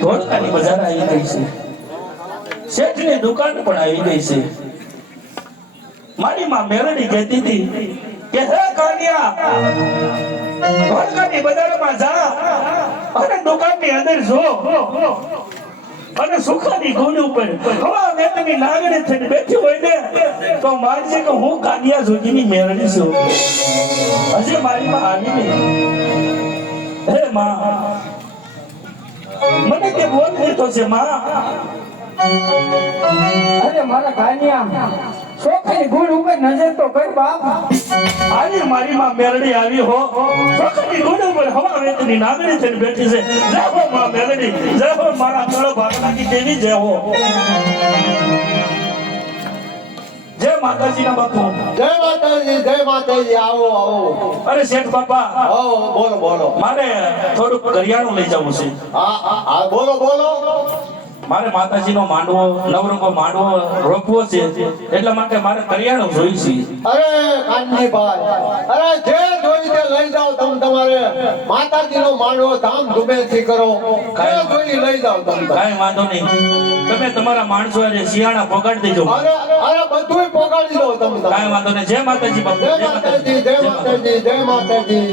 ધોળકાની બજાર આવી ગઈ છે, શેઠની દુકાન પણ આવી ગઈ છે. મારી માં મેલડી કહેતી હતી કે હે કાનિયા, ધોળકાની બજારમાં જા અને દુકાનની અંદર જો અને સુખાની ગુણ ઉપર હવા વેતની લાગણી થઈને બેઠી હોય ને તો માનજે કે હું કાનિયા જોગીની મેલડી છું. હજી મારી માં આવી નહીં. હે માં, મને કે બોલ દીધો છે માં. અરે મારા કાનિયા, સોખાની ગુણ ઉપર નજર તો કર બાપ. આજે મારી માં મેલડી આવી હો, સોખાની ગુણ ઉપર હવા વેતની લાગણી થઈને બેઠી છે. જય હો માં મેલડી, જય હો મારા કળો ભાગલાની દેવી, જય હો. જય માતાજી ના બાપુ. જય માતાજી. આવો આવો. અરે શેઠ બાપા, આવો, બોલો બોલો. મારે થોડુંક કરિયાણું લઈ જવું છે. હા બોલો બોલો. મારે માતાજીનો માંડવો, નવરંગો માંડવો રોપવો છે, એટલા માટે મારે કરિયાણું જોઈ છે. અરે કાનજીભાઈ, અરે જે જોઈ તે લઈ જાઓ. તમારે માતાજીનો માંડવો ધામ ધૂમેથી કરો, જે જોઈ લઈ જાઓ તમે. કાંઈ વાંધો નહીં, તમે તમારા માણસો અરે શિયાળા પગાડી દેજો. અરે બધું પગાડી દો તમે. કાંઈ વાંધો નહીં. જય માતાજી બાપુ. જય માતાજી. જય માતાજી. જય માતાજી.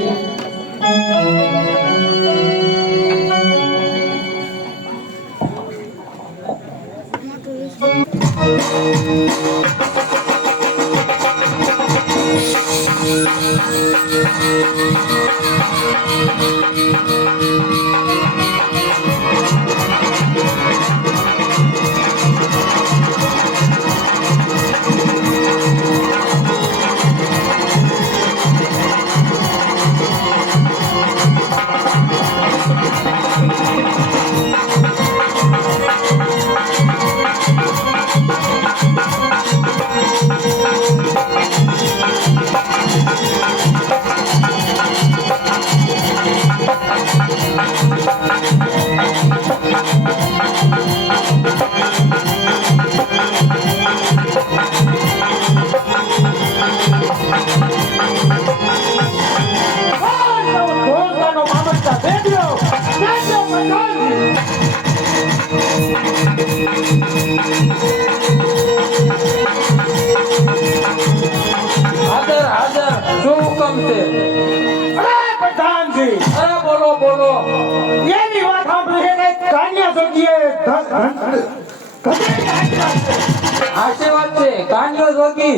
આશીર્વાદ છે. કાનિયો જોગી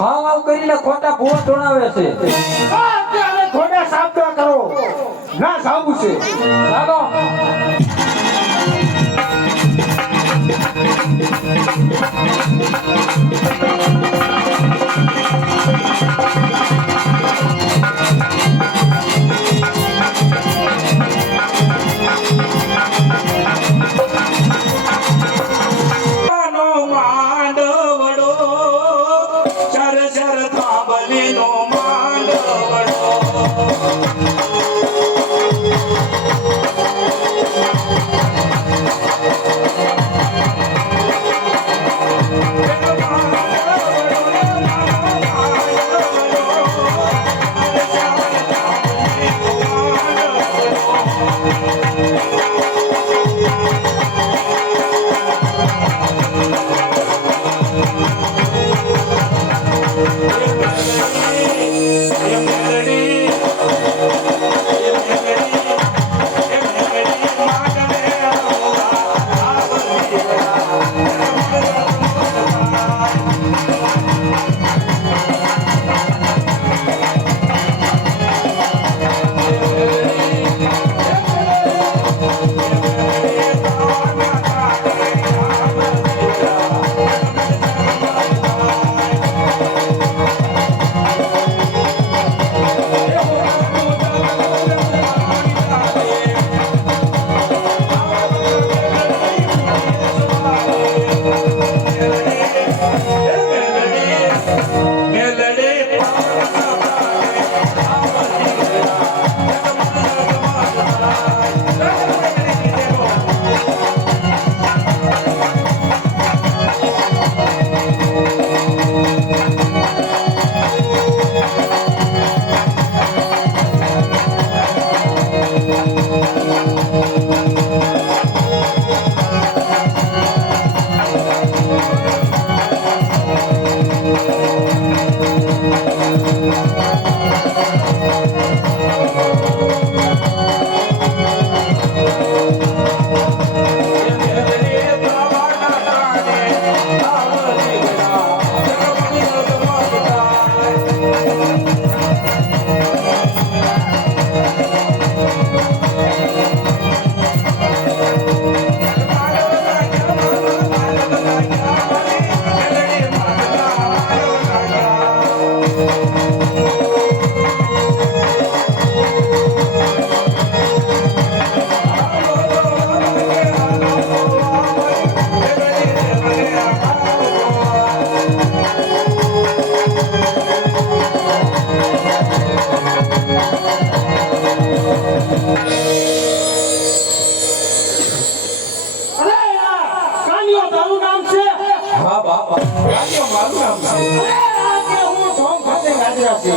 હાવ કરીને ખોટા ભૂવા ધોણાવે છે. અત્યારે થોડા શબ્દ કરો. ના સાબુ છે. ચાલો. અરે યાર, કાનિયો તારું નામ છે? હા બાપ કાનિયો મારું નામ છે. અરે આ કે હું ઢોંગ ખાતે ગાજરા છે.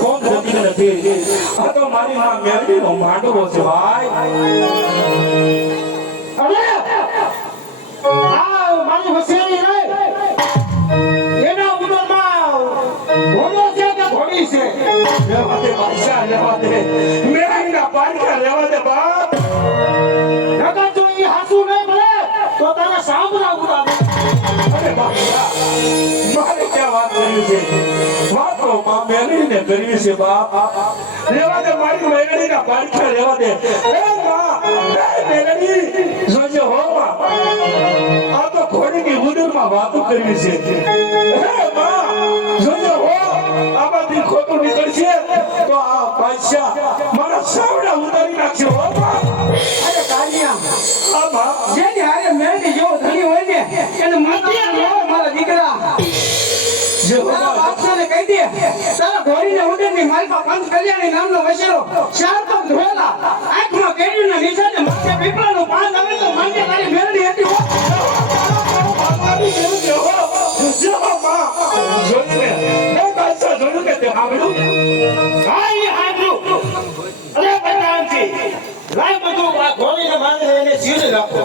કોણ જમીન નથી? આ તો મારી માં મેરડીનો માંડવો છે ભાઈ. અરે આ મારી હોશિયારી નહીં. એના ઉદરમાં ઘોડો છે કે ઘોડી છે? રહેવા દે બાદશાહ, રહેવા દે. મેરડીના પારખ્યા રહેવા દે બાપ. નકર જો ઈ હાસુ નહીં મળે તો તારા સાંભળા ઉડાડે. અરે બાદશાહ, મારે ક્યાં વાત કરવી છે? વાત તો માં મેરડીને કરવી છે બાપ. રહેવા દે મારી મેરડીના પારખ્યા રહેવા દે. એ માં, એ મેરડી જોજે હો માં. આ તો ઘોડીની ઉદરમાં વાતો કરવી છે. હે માં, જોજે હો. આમાંથી ખોટું નીકળશે તો આ બાદશાહ મારા સાવડા ઉતારી નાખશે હો માં. અરે કાલિયા, આ માં જેની હારે મેરડી જેવો ધણી હોય ને એને માથિયા ન હોય મારા દીકરા. જે તારા બાદશાહને કહી દે, તારા ઘોડીને ઉડેની માલપા પંચ કલ્યાણી નામનો વસેરો ચાર પગ ધોયેલા આંખમાં કેરીના નિશાને માથે પીપળાનું પાન આવે તો માનજે તારી મેરડી હતી હો. ભગવાનની જેવું છે હો. જે હો માં. જોયું ને? એ બાદશાહ જોયું કે તે સાંભળ્યું? કાઈ હાંભળું. અરે પ્રધાનજી, લાય બધું આ ઘોડીને બાંધે એને સીધે રાખો.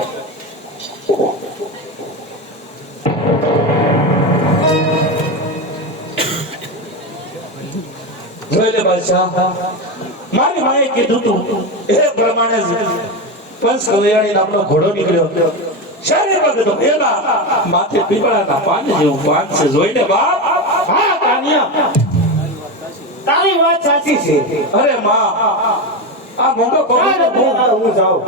જોઈ લે બાદશાહ, મારી માએ કીધું તું એ પ્રમાણે જ પંચ કલ્યાણી નામનો ઘોડો નીકળ્યો. ચારે પગ ધોયેલા, માથે પીપળાના પાન જેવું પાન છે. જોઈ લે બાપ. હા કાનિયા, તારી વાત સાચી છે. અરે માં, આ મોંઘો ચાલ પગલો હું જાઉં.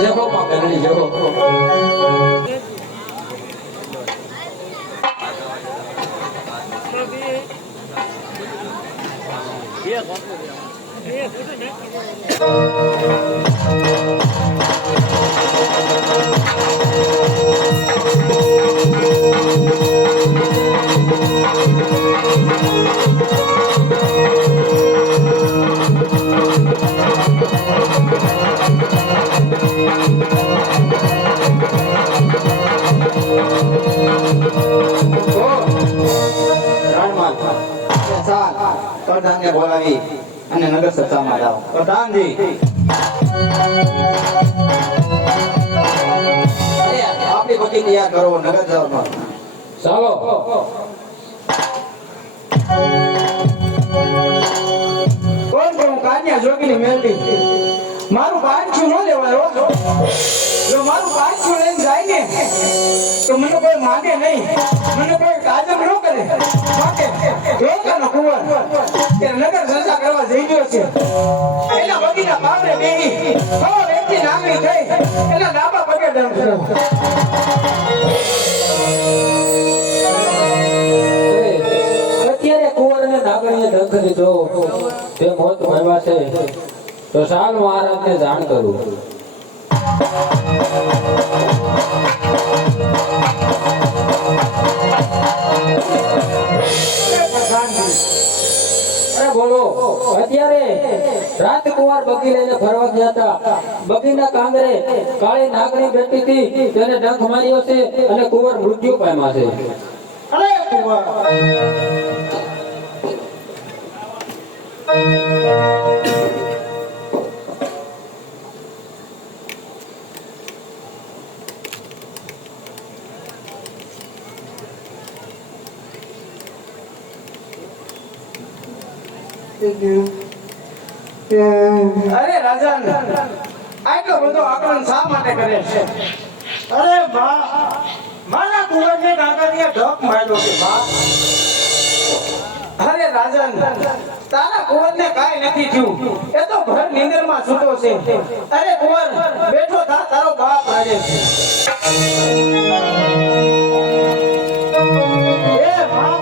જે હો માં મેરડી જે હો. પ્રધાનને બોલાવી અને નગર સભામાં લાવો. પ્રધાનજી, આપણી બધી તૈયાર કરો નગર સભામાં. ચાલો. કોણ કે હું કાન્યા જોગીની મેરડી. મારું પાંચું ન લેવાય હો. જો મારું પાંચું લઈને જાય ને તો મને કોઈ માંગે નહીં, મને કોઈ કાજમ ન કરે. માટે ધોળકાનો કુંવર કે નગર સંસા કરવા જઈ ગયો છે. એના બગીના પાપરે બેગી હો વ્યક્તિ નામી થઈ એના ડાબા પગે દમ કરો. અત્યારે કુંવર અને નાગણીએ દંખ લીધો તે મોત પામ્યા છે, તો સાલ મહારાજને જાણ કરું. અરે બોલો, અત્યારે રાજકુમાર બગી લઈને ફરવા ગયા હતા. બગીના કાંગરે કાળી નાગણી બેઠી હતી, તેને ડંખ માર્યો છે અને કુંવર મૃત્યુ પામ્યા છે. અરે કુંવર, અરે રાજન, આટલો બધો આક્રમણ શા માટે કરે છે? અરે બા, મારા કુંવરને કાકાએ ઢોક માર્યો છે બા. અરે રાજન, તારા કુંવરને કાઈ નથી થયું. એ તો ઘર નીંદરમાં સૂતો છે. અરે કુંવર, બેઠો થા, તારો બાપ રડે છે. એ બા,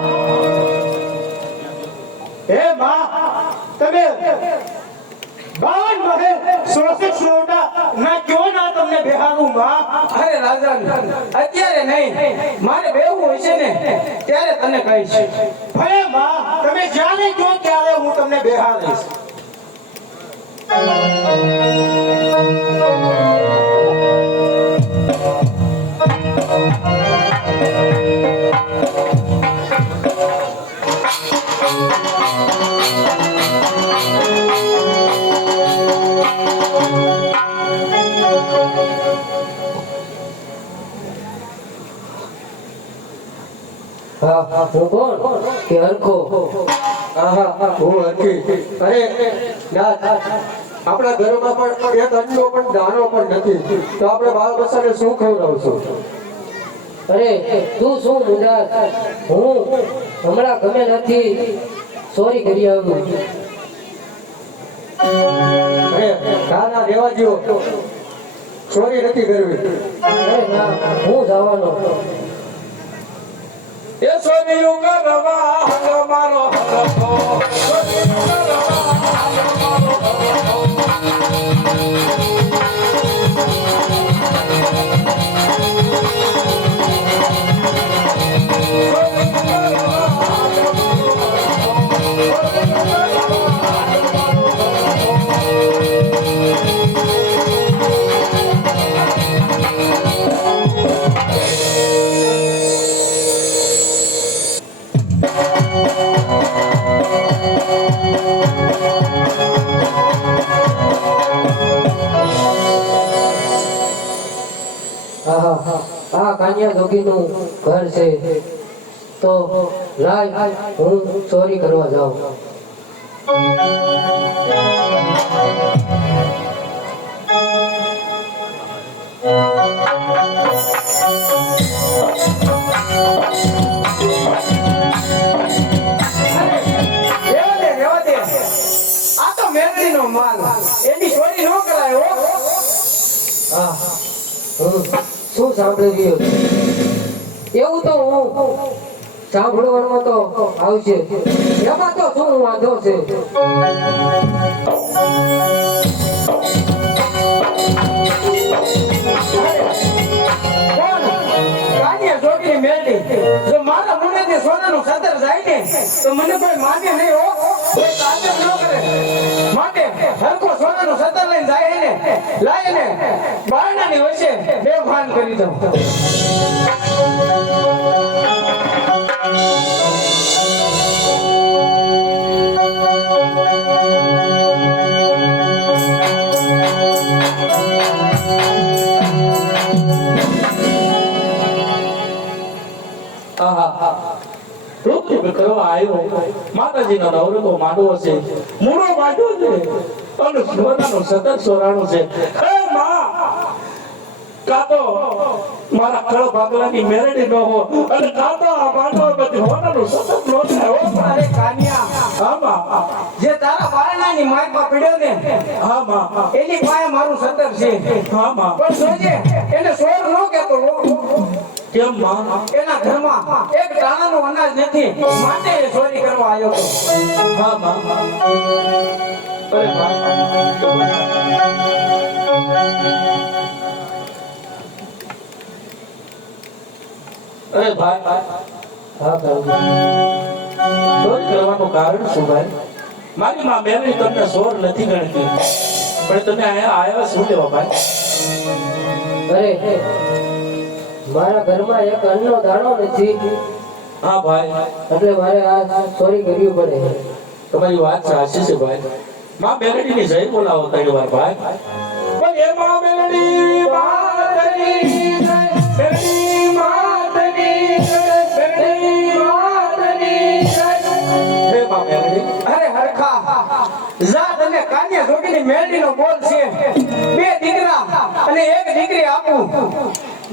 એ બા, તમે 52 મહે 66 સોટા ના ક્યો ના તમને બેહારું બા. અરે રાજન અત્યારે નહીં, મારે બેવું હોય છે ને ત્યારે તને કહીશ. ભલે માં તમે જ્યારે કહો ત્યારે હું તમને બેહાડીશ. હા હું કોણ કે હરખો આહા હું હરખી. અરે ના આપણા ઘરમાં પણ એક અંડો પણ દાણો પણ નથી, તો આપણે બાળ બચ્ચાને શું ખવડાવશું? અરે તું શું મુંડા, હું હમણાં ગમે નથી સોરી કરી આવ્યું. અરે ના ના રહેવા દ્યો, ચોરી નથી કરવી. અરે ના હું જવાનો. એ સોનીયું કરવા હલો મારો હરખો, સોનીયું કરવા હલો મારો હરખો. આ કાન્યા જોગીનું ઘર છે, તો લાય હું ચોરી કરવા જાઉં. રહેવા દે. આ તો મેલડીનો માલ, એની ચોરી ન કરાય હો. હા હું શું સાંભળી રહ્યો છું? એવું તો હું સાંભળવામાં તો આવશે, એમાં તો શું વાંધો છે? કોણ? કાન્યા જોગીની મેલડી. જો મારા મોઢેથી સોનાનું સતર જાય ને તો મને કોઈ માને નહીં હો, કોઈ તાજબ ન કરે. માટે હરખો સોનાનું સતર લઈને જાય ને લાય ને બારણાની વચ્ચે બેભાન કરી દઉં. રૂપ કરવા આવ્યો માતાજીનો નવરંગો માંડવો છે, મૂળો માંડવો છે અને સોનાનું સતત સોરાણું છે. હે માં, કાતો મારા કળ ભાગલાની મેરડી ન હો અને કાતો આ માંડવો બધી હોનાનું સતત નો થાય હો. અરે કાન્યા, હા માં, જે તારા બારણાની માર્ગમાં પડ્યો ને હા માં, એની પાસે મારું સતર છે. હા માં. પણ જોજે એને સોર ન કહેતો હો. કેમ માં? એના ઘરમાં એક દાણાનું અનાજ નથી, માટે એ ચોરી કરવા આવ્યો હતો. હા માં. અરે માં, અરે ભાઈ, હા ભાઈ, ચોરી કરવાનું કારણ શું ભાઈ? મારી માં બેની તમને સોર નથી ગણતી, પણ તમે અહીંયા આવ્યા શું લેવા ભાઈ? અરે મારા ઘરમાં એક અન્નનો દાણો નથી, હા ભાઈ, એટલે મારે આ ચોરી કરવી પડે. તમારી વાત સાચી છે ભાઈ. માં બેનડીની જય બોલાવો ત્રણ વાર ભાઈ. પણ એ માં બેનડી માતની જય, બેનડી માતની જય, બેનડી માતની જય. હે માં બેનડી, અરે હરખા, જા તને કાન્યા જોગીની મેલડીનો બોલ છે. બે દીકરા અને એક દીકરી આપું.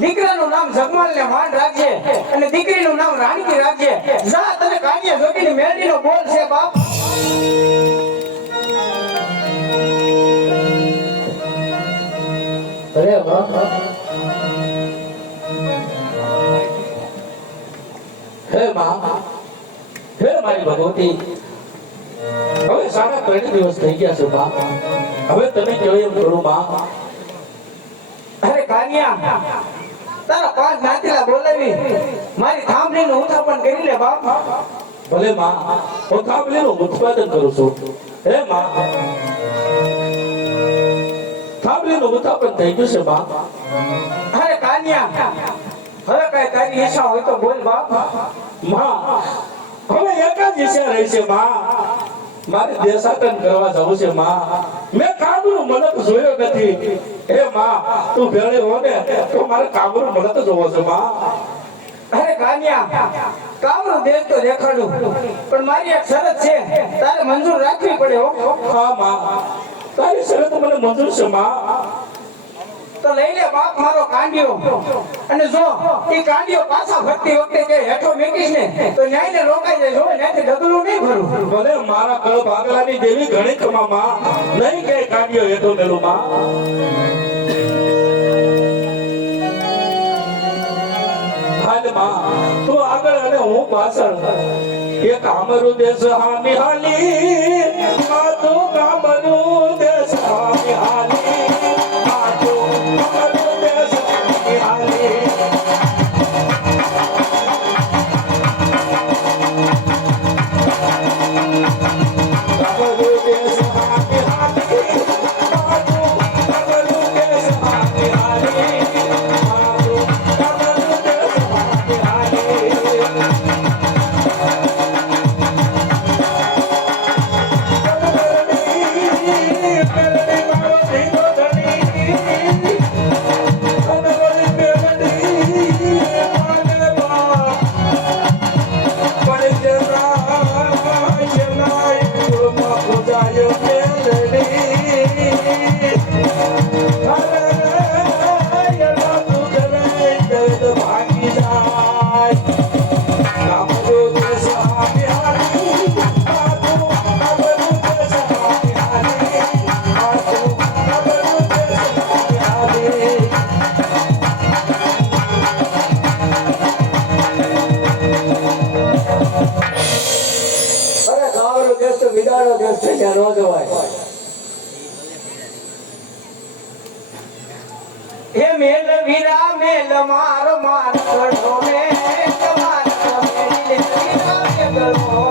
દીકરાનું નામ જગમાલ ને માન રાખજે અને દીકરીનું નામ રાણકી રાખજે. જા તને કાન્યા જોગીની મેલડીનો બોલ છે બાપ. અરે વાહ, હે માં, હે મારી ભગવતી, હવે સાડા 3 દિવસ થઈ ગયા છે માં. હવે તમે કેવો એમ કરો માં. અરે કાન્યા, તારા 5 નાતીલા બોલાવી મારી થાંભલીનું ઉથાપન કરી લે બાપ. ભલે માં હું થાંભલીનું ઉત્પાદન કરું છું. હે માં થાંભલીનું ઉત્પાદન થઈ ગયું છે માં. અરે કાન્યા, હવે કઈ તારી ઈચ્છા હોય તો બોલ બાપ. માં હવે એક જ ઈચ્છા રહી છે માં. મારે દેશાટન કરવા જવું છે માં. મેં કામનું મલક જોયો નથી. હે માં તું ભેળી હો ને તો મારે કામનું મલક જોવો છે માં. અરે કાન્યા, કામનો દેશ તો દેખાડું, પણ મારી એક શરત છે, તારે મંજૂર રાખવી પડે હો. હા માં તારી શરત મને મંજૂર છે માં. તો લઈ લે બાપ મારો કાંડિયો, અને જો એ કાંડિયો પાછા ફરતી વખતે જે હેઠો મેકીશ ને તો ન્યાયને રોકાઈ જાય. જો ન્યાયથી ડગલું નહીં ભરું. ભલે મારા કળ ભાગલાની દેવી ઘણી કમા માં, નહીં કે કાઢ્યો હેઠો મેલું માં. હાલ માં તું આગળ અને હું પાછળ. એક કામરું દેશ હામી હાલી માં, તું કામરું દેશ હામી હાલી માં, તું કામરું દેશ હામી હાલી. અરે ગામનો દેશ તો વિદાનો દેશ છે, ત્યાં ન જવાય. હે મેલ વીરા મેલ મારો માર ગઢો મેલ માર મેલ વીરા મેલ ગઢો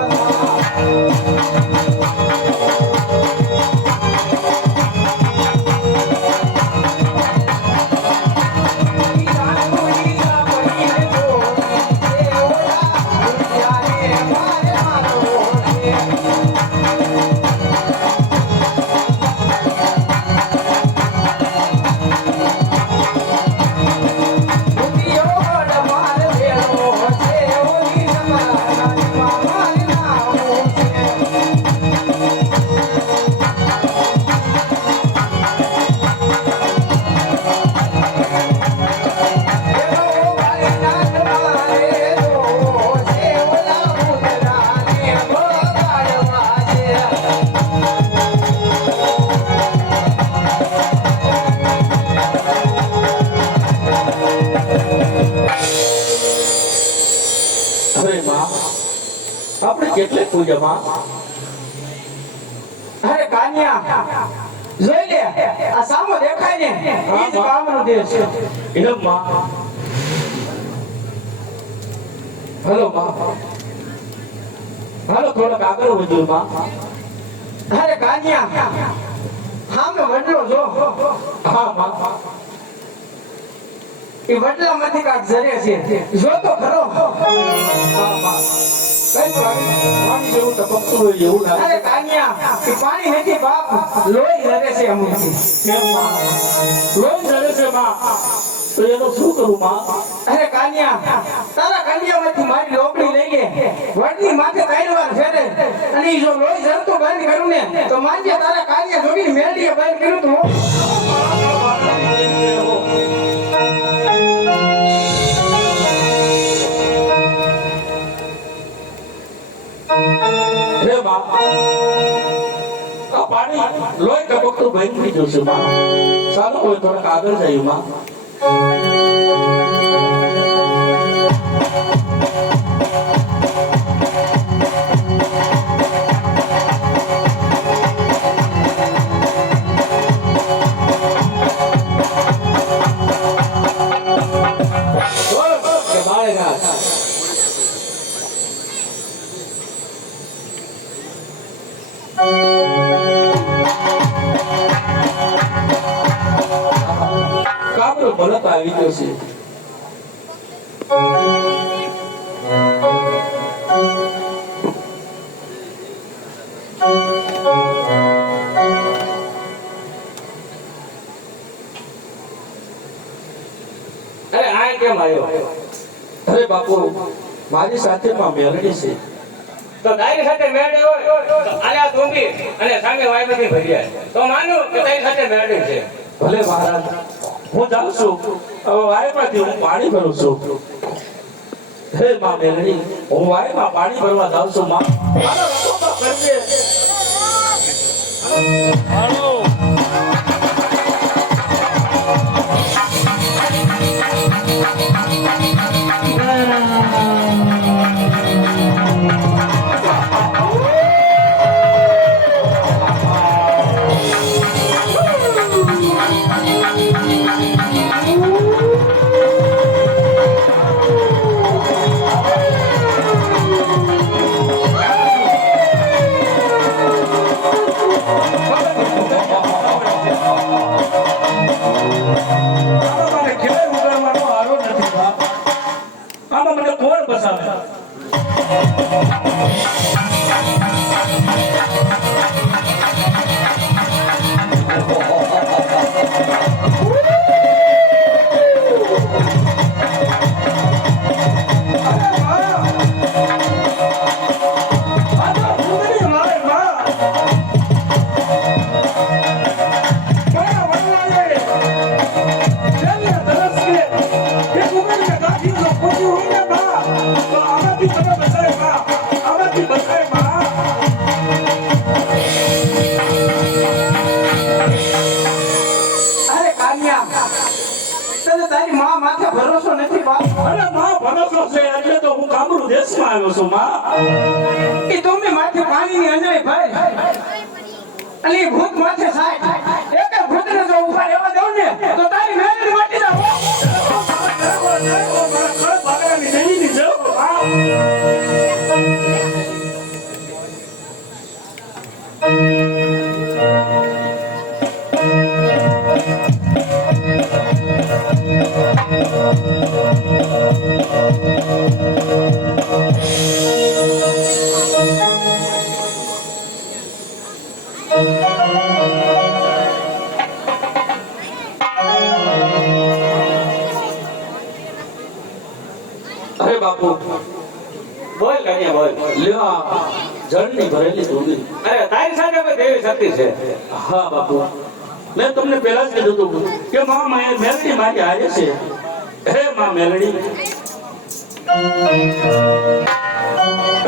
આપણે કેટલે પૂજા માં. અરે કાન્યા, જોઈ લે આ સામો દેખાય ને ઈ જ ગામનો દેશ છે. એમ માં. હાલો માં હાલો થોડાક આગળ વધ્યું માં. અરે કાન્યા, સામે વડલો જો. હા માં. એ વડલામાંથી કાંઈક ઝરે છે, જો તો ખરો. હા માં. કઈ પાણી જેવું ટપકતું હોય એવું લાગે. અરે કાન્યા, એ પાણી નથી બાપ, લોહી ઝરે છે અમુકથી. કેમ માં? લોહી ઝરે છે માં, તો એનું શું કરું માં? અરે કાન્યા, તારા કાન્યામાંથી મારી લોબડી લઈ લે, વડની માથે 3 વાર ફેરે, અને ઈ જો લોહી ઝરતું બંધ કરું ને તો માનજે તારા કાન્યા જોગીની મેરડીએ બંધ કર્યું તું. હે માં, આ પાણી લોહી ટપકતું બંધ થઈ જશે માં. સારું હોય થોડાક આગળ જઈએ માં. કાબરો ભરત આવી ગયો છે. અરે આ કેમ આવ્યો? અરે બાપુ મારી સાથે માં મેલડી છે. તો તારી સાથે મેળવી હોય તો આયા ડુંગી અને સામે વાયમાંથી ભર્યા તો માનું કે તારી સાથે મેળવી છે. ભલે મહારાજ હું જાઉં છું. હવે વાયમાંથી હું પાણી ભરું છું. હે માં મેલડી હું વાયમાં પાણી ભરવા જાઉં છું. માં મારા રસોડા કરજે. આમાં મને ક્યાંય ઉગાડવાનો આરો નથી બાપ. આમાં મને કોણ બસાવે? અરે કાન્યા તને તારી માં માથે ભરોસો નથી બાપ. અરે માં ભરોસો છે એટલે તો હું કામરૂ દેશમાં આવ્યો છું માં. એ તમે માથે પાણીની અંજળી ભાઈ અને એ ભૂત માથે સાય એક ભૂતને જો ઉભા રહેવા દઉં ને તો તારી મેળવી માટી જાવ. અરે બાપુ બોલ કાન્યા બોલ. લ્યો આ જળની ભરેલી ધોબી. અરે તારી સાથે કોઈ દેવી શક્તિ છે. હા બાપુ મેં તમને પહેલા જ કીધું હતું કે માં મેલડી મારી હારે છે. હે માં મેલડી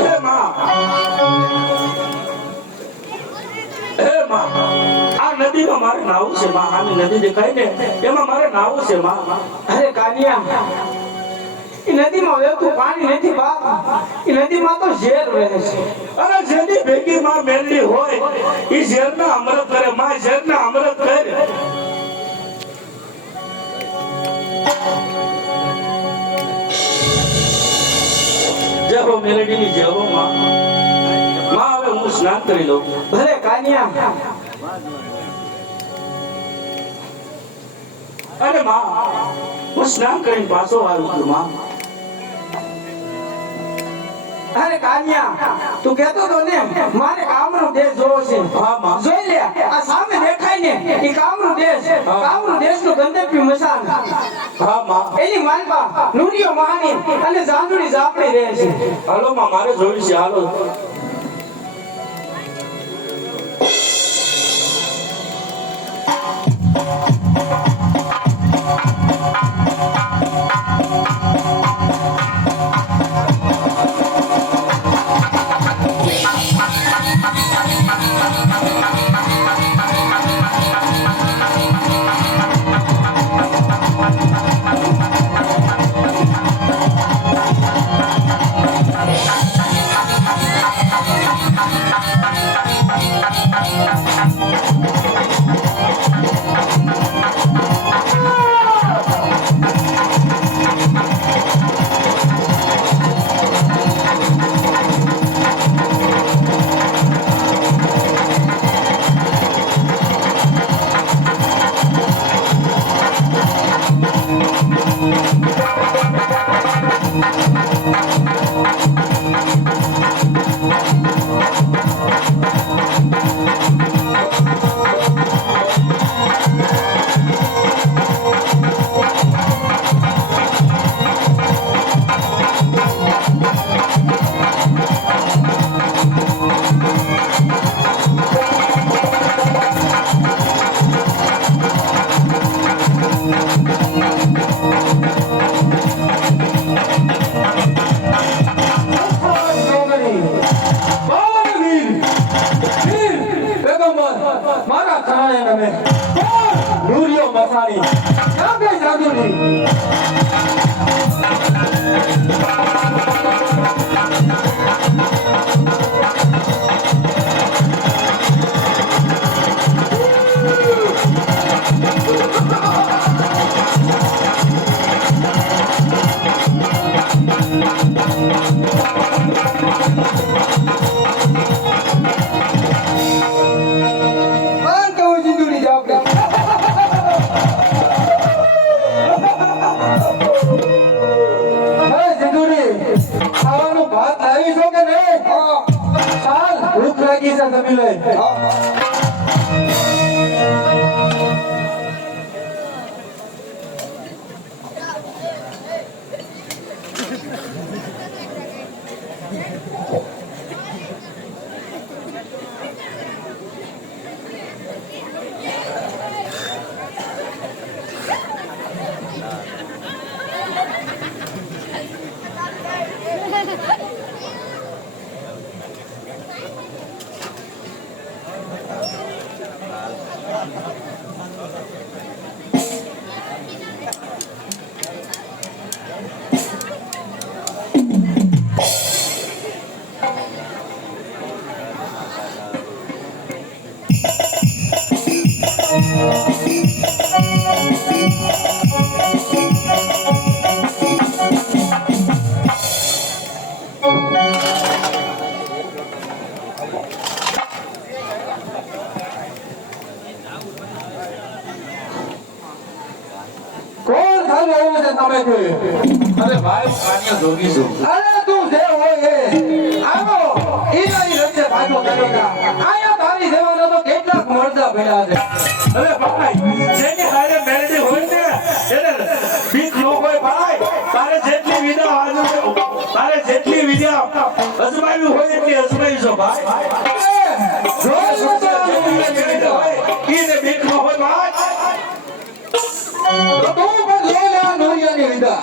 હે માં હે માં આ નદીમાં મારે નાવું છે માં. આની નદી દેખાય ને એમાં મારે નાવું છે માં. અરે કાન્યા એ નદીમાં વહેતું પાણી નથી બાપ. એ નદીમાં તો ઝેર વહે છે. અરે જેની ભેગી માં મેલડી હોય એ ઝેરના અમૃત કરે. માં ઝેરના અમૃત કરે. જય હો મેલડીની જય હો માં. માં હવે હું સ્નાન કરી લઉં. ભલે કાન્યા. અરે માં હું સ્નાન કરીને પાછો આવ્યો છું માં. અરે કાન્યા તું કહેતો તો ને મારે કામનો દેશ જોવો છે. હા માં. જોઈ લે આ સામે દેખાય ને એ કામનો દેશ. કામનો દેશનું ગંધર્વી મસાન હા માં. એની માલપા નુરિયો મહાની અને જાંજુડી ઝાપડી રહે છે. હાલો માં મારે જોયું છે. હાલો શરણે નમે નૂરિયો મસાણી ક્યાં ગઈ જાદુની કોણ કહું જીજુની જવાબ દે. હે સિંદુરી ખાવાનું ભાત લાવી છો કે નહીં ચાલ ભૂખ લાગી છે જમી લઈ કોણ ખાલી આવ્યું છે તમે કોઈ અરે ભાઈ હું કાનિયા જોગી છું અરે તું જે હોય એ આવો ઈરાની રસ્તે ભાગો કરેગા આયા તારી જેવાના તો કેટલાક મરદા પડ્યા છે અરે ભાઈ જેની હારે મેલડી હોય ને એને બીક ન હોય ભાઈ તારે જેટલી વિદ્યા અજમાવી હોય એટલી અજમાવી છો ભાઈ ઈને બીક ન હોય ભાઈ તો તું પણ લે લે આ નોરિયાની વિદા